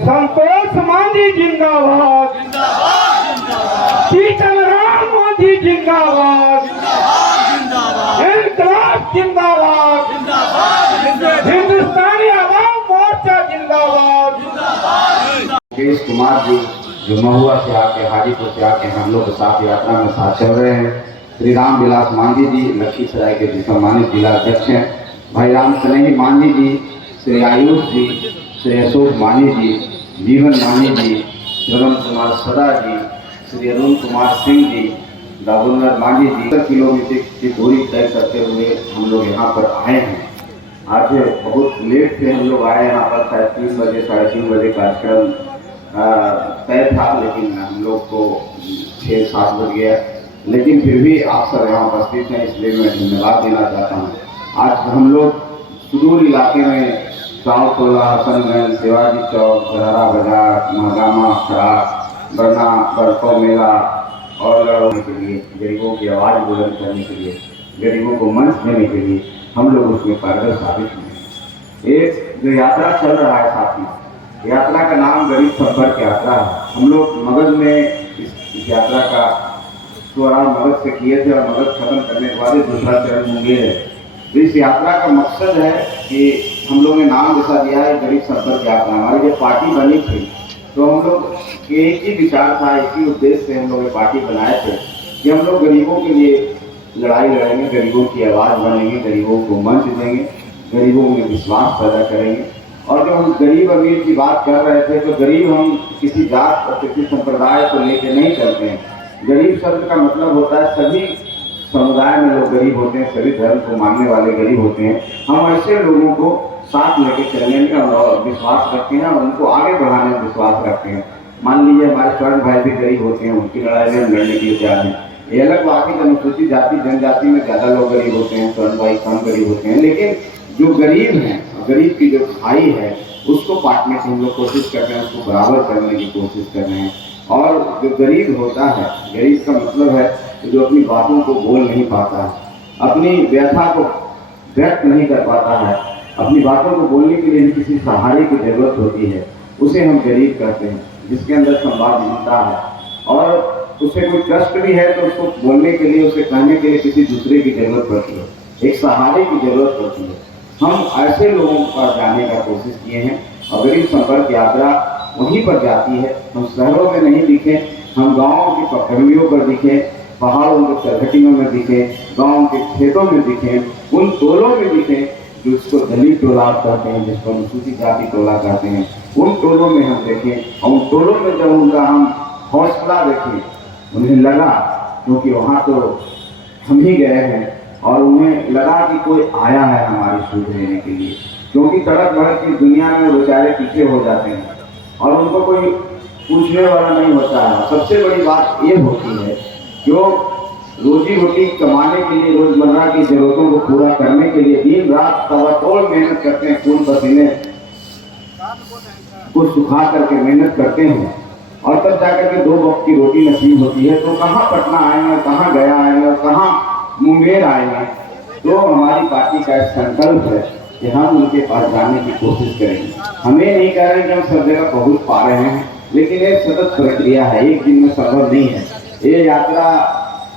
संतोष मांझी जिंदाबाद, सीताराम मांझी जिंदाबाद, इंकलाब जिंदाबाद, हिंदुस्तानी आवाम मोर्चा जिंदाबाद। मुकेश कुमार जी जो महुआ से आके, हाजीपुर से आके हम लोग के साथ यात्रा में साथ चल रहे हैं। श्री राम विलास मांझी जी लखीसराय के जो सम्मानित जिला अध्यक्ष हैं, भाई राम स्नेही मांझी जी, श्री आयुष जी, श्री अशोक मांझी जी, जीवन मांझी जी, श्रवण कुमार सदा जी, श्री अरुण कुमार सिंह जी, दागुंदर मांझी जी। 70 किलोमीटर की दूरी तय करते हुए हम लोग यहाँ पर आए हैं। आज बहुत लेट से हम लोग आए यहाँ पर, शायद 3 बजे 3:30 बजे कार्यक्रम तय था, लेकिन हम लोग को 6-7 बज गया। लेकिन फिर भी आप सब यहाँ उपस्थित हैं, इसलिए मैं धन्यवाद देना चाहता हूँ। आज हम लोग सुदूर इलाके में गाँव टोला, हसनगंज, शिवाजी चौक, धरारा बाजार, महागामा, खराब, बरना, बरसों मेला और लड़ने के लिए, गरीबों की आवाज़ बुलंद करने के लिए, गरीबों को मंच देने के लिए हम लोग उसमें कारगर साबित हुए। एक जो यात्रा चल रहा है साथी, यात्रा का नाम गरीब संपर्क यात्रा है। हम लोग मगध में इस यात्रा का शुरुआत मगध से किए थे और मगध खत्म करने के बाद दूसरा चरण मुंगेर है। तो इस यात्रा का मकसद है कि हम लोगों ने नाम जैसा दिया है गरीब संपर्क यात्रा। हमारी जब पार्टी बनी थी तो हम लोग एक ही विचार था, एक ही उद्देश्य से हम लोग ये पार्टी बनाए थे कि हम लोग गरीबों के लिए लड़ाई लड़ेंगे, गरीबों की आवाज़ बनेंगे, गरीबों को मंच देंगे, गरीबों में विश्वास पैदा करेंगे। और जब हम गरीब अमीर की बात कर रहे थे तो गरीब हम किसी जात और किसी संप्रदाय को लेकर नहीं चलते हैं। गरीब शब्द का मतलब होता है सभी समुदाय में लोग गरीब होते हैं, सभी धर्म को मानने वाले गरीब होते हैं। हम ऐसे लोगों को साथ लेके चलने में विश्वास रखते हैं और उनको आगे बढ़ाने में विश्वास रखते हैं। मान लीजिए हमारे स्वर्ण भाई भी गरीब होते हैं, उनकी लड़ाई में लड़ने के लिए तैयार हैं। ये अलग बात है कि अनुसूचित जाति जनजाति में ज़्यादा लोग गरीब होते हैं, स्वर्ण भाई कम गरीब होते हैं। लेकिन जो गरीब हैं, गरीब की जो भाई है, उसको बांटने की हम लोग कोशिश कर रहे हैं, उसको बराबर करने की कोशिश कर रहे हैं। और जो गरीब होता है, गरीब का मतलब है जो अपनी बातों को बोल नहीं पाता है, अपनी व्यथा को व्यक्त नहीं कर पाता है, अपनी बातों को बोलने के लिए किसी सहारे की जरूरत होती है, उसे हम गरीब कहते हैं। जिसके अंदर संवादहीनता है और उसे कोई कष्ट भी है तो उसको बोलने के लिए, उसे कहने के लिए किसी दूसरे की जरूरत पड़ती है, एक सहारे की जरूरत पड़ती है। हम ऐसे लोगों पर जाने का कोशिश किए हैं और गरीब संपर्क यात्रा वहीं पर जाती है। हम शहरों में नहीं दिखे, हम गाँव की पखड़ियों पर दिखे, पहाड़ों के चरघटियों में दिखे, गाँव के खेतों में दिखे, उन टोलों में दिखे जिसको दलित टोला कहते हैं, जिसको अनुसूचित जाति टोला कहते हैं, उन टोलों में हम देखें। और उन टोलों में जब उनका हम हौसला देखें, उन्हें लगा, क्योंकि वहाँ तो हम ही गए हैं, और उन्हें लगा कि कोई आया है हमारी सुध लेने के लिए। क्योंकि तड़क भड़क की दुनिया में वो बेचारे पीछे हो जाते हैं और उनको कोई पूछने वाला नहीं होता है। सबसे बड़ी बात ये होती है जो रोजी रोटी कमाने के लिए, रोजमर्रा की जरूरतों को पूरा करने के लिए दिन रात तवातोड़ मेहनत करते हैं, खून पसीने को सुखा करके मेहनत करते हैं, और तब जाकर के 2 वक्त की रोटी नसीब होती है। तो कहाँ पटना आएंगे, कहाँ गया आएंगे और कहाँ मुंगेर आएंगे। तो हमारी पार्टी का एक संकल्प है कि हम उनके पास जाने की कोशिश करेंगे। हमें नहीं कह रहे कि हम सब जगह पहुँच पा रहे हैं, लेकिन एक सतत प्रक्रिया है, एक दिन में संभव नहीं है। ये यात्रा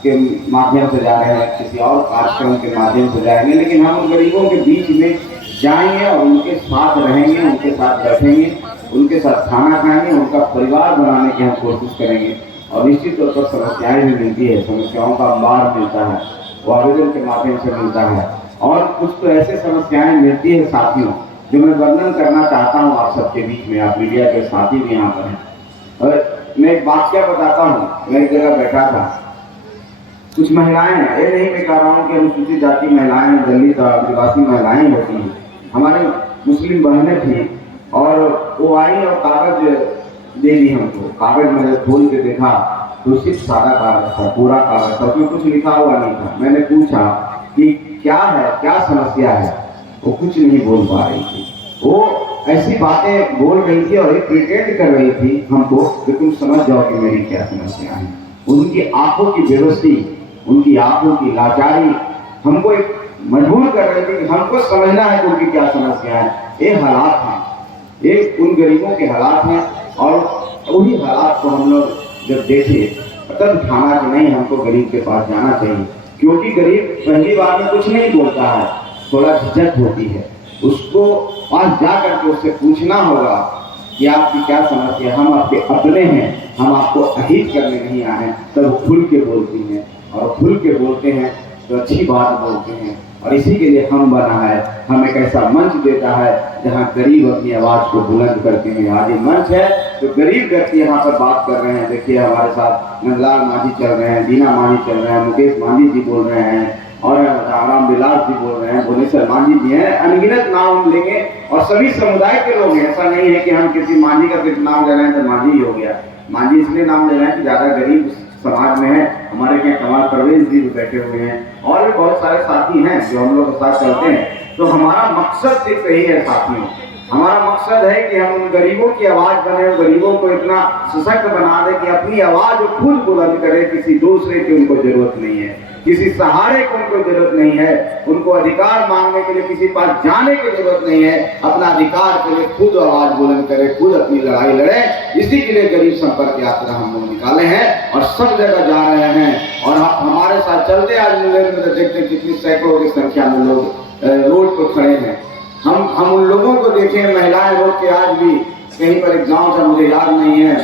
के माध्यम से जा रहे हैं, किसी और कार्यक्रम के माध्यम से जाएंगे, लेकिन हम उन गरीबों के बीच में जाएंगे और उनके साथ रहेंगे, उनके साथ बैठेंगे, उनके साथ खाना खाएंगे, उनका परिवार बनाने की हम कोशिश करेंगे। और निश्चित तौर पर समस्याएं भी मिलती है, समस्याओं का अंबार मिलता है, वो आवेदन के माध्यम से मिलता है। और कुछ तो ऐसे समस्याएं मिलती है साथियों, जो मैं वर्णन करना चाहता हूँ आप सबके बीच में। आप मीडिया के साथी भी यहाँ पर हैं। और मैं एक बात क्या बताता हूँ, मैं एक जगह बैठा था, कुछ महिलाएं, ये नहीं मैं कह रहा हूँ कि अनुसूचित जाति महिलाएं, दलित आदिवासी महिलाएं होती हैं, हमारी मुस्लिम बहनें थी, और वो आई और कागज दे दी हमको। कागज मैंने खोल के देखा तो सिर्फ सादा कागज था, पूरा कागज था, उसमें कुछ लिखा हुआ नहीं था। मैंने पूछा कि क्या है, क्या समस्या है, वो कुछ नहीं बोल पा रही थी। वो ऐसी बातें बोल रही थी और एक प्रिटेंड कर रही थी हमको कि तुम समझ जाओ कि मेरी क्या समस्या है। उनकी आंखों की बेबसी, उनकी आंखों की लाचारी हमको एक मजबूर कर रहे थे कि हमको समझना है कि उनकी क्या समस्या है। ये हालात हैं, ये उन गरीबों के हालात हैं, और वही हालात को हम लोग जब देखे तब ठाना कि नहीं, हमको गरीब के पास जाना चाहिए, क्योंकि गरीब पहली बार में कुछ नहीं बोलता है, थोड़ा झिझक होती है। उसको पास जा करके उससे पूछना होगा कि आपकी क्या समस्या, हम आपके अपने हैं, हम आपको अहित करने नहीं आए हैं। तब खुल के बोलती हैं, और खुल के बोलते हैं तो अच्छी बात बोलते हैं। और इसी के लिए हम बना है, हम एक ऐसा मंच देता है जहाँ गरीब अपनी आवाज़ को बुलंद करते हैं। आज ये मंच है तो गरीब व्यक्ति यहाँ पर बात कर रहे हैं। देखिए हमारे साथ नंदलाल मांझी चल रहे हैं, दीना मांझी चल रहे हैं, मुकेश मांझी जी बोल रहे हैं, और राम विलास जी बोल रहे हैं, भुवनेश्वर मांझी जी हैं, अनगिनत नाम लेंगे और सभी समुदाय के लोग हैं। ऐसा नहीं है कि हम किसी मांझी का सिर्फ नाम ले रहे हैं तो मांझी ही हो गया। मांझी इसलिए नाम ले रहे हैं कि ज़्यादा गरीब समाज में है। हमारे यहाँ कमाल परवेज जी भी बैठे हुए हैं, और भी बहुत सारे साथी हैं जो हम लोग के साथ चलते हैं। तो हमारा मकसद सिर्फ यही है साथियों, हमारा मकसद है कि हम उन गरीबों की आवाज़ बने, गरीबों को इतना सशक्त बना दे कि अपनी आवाज़ खुद बुलंद करे। किसी दूसरे की उनको जरूरत नहीं है, किसी सहारे को उनको जरूरत नहीं है, उनको अधिकार मांगने के लिए किसी पास जाने की जरूरत नहीं है। अपना अधिकार के लिए खुद आवाज़ बुलंद करे, खुद अपनी लड़ाई लड़े। इसी के लिए गरीब संपर्क यात्रा हम लोग निकाले हैं और सब जगह जा रहे हैं। और आप हमारे साथ चलते आज मुंगेर में तो देखते हैं कितनी सैकड़ों की संख्या में लोग रोड पर खड़े हैं। हम उन लोगों को देखें, महिलाएं रोड के, आज भी कहीं पर एक गाँव था, मुझे याद नहीं है,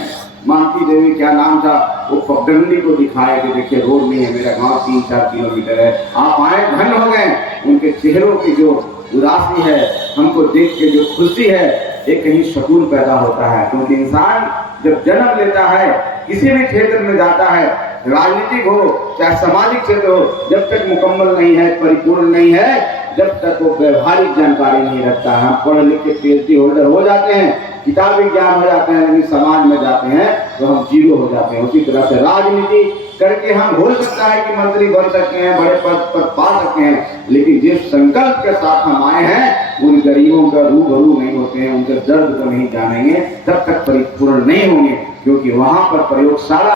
मानती देवी क्या नाम था, वो पगडंडी को दिखाया कि देखिए रोड नहीं है, मेरा गांव 3-4 किलोमीटर है, आप आए, धन हो गए। उनके चेहरों की जो उदासी है, हमको देख के जो खुशी है, एक कहीं सुकून पैदा होता है। क्योंकि इंसान जब जन्म लेता है, किसी भी क्षेत्र में जाता है, राजनीतिक हो चाहे सामाजिक क्षेत्र हो, जब तक मुकम्मल नहीं है, परिपूर्ण नहीं है, जब तक वो व्यवहारिक जानकारी नहीं रखता है। हम पढ़ लिख के PhD होल्डर हो जाते हैं, किताबी ज्ञान हो जाते हैं, लेकिन समाज में जाते हैं तो हम जीरो हो जाते हैं। उसी तरह से राजनीति करके हम हो सकता है कि मंत्री बन सकते हैं, बड़े पद पर पा सकते हैं, लेकिन जिस संकल्प के साथ हम आए हैं उन गरीबों का रूबरू नहीं होते हैं, उनके दर्द को नहीं जानेंगे, तब तक परिपूर्ण नहीं होंगे। क्योंकि वहां पर प्रयोगशाला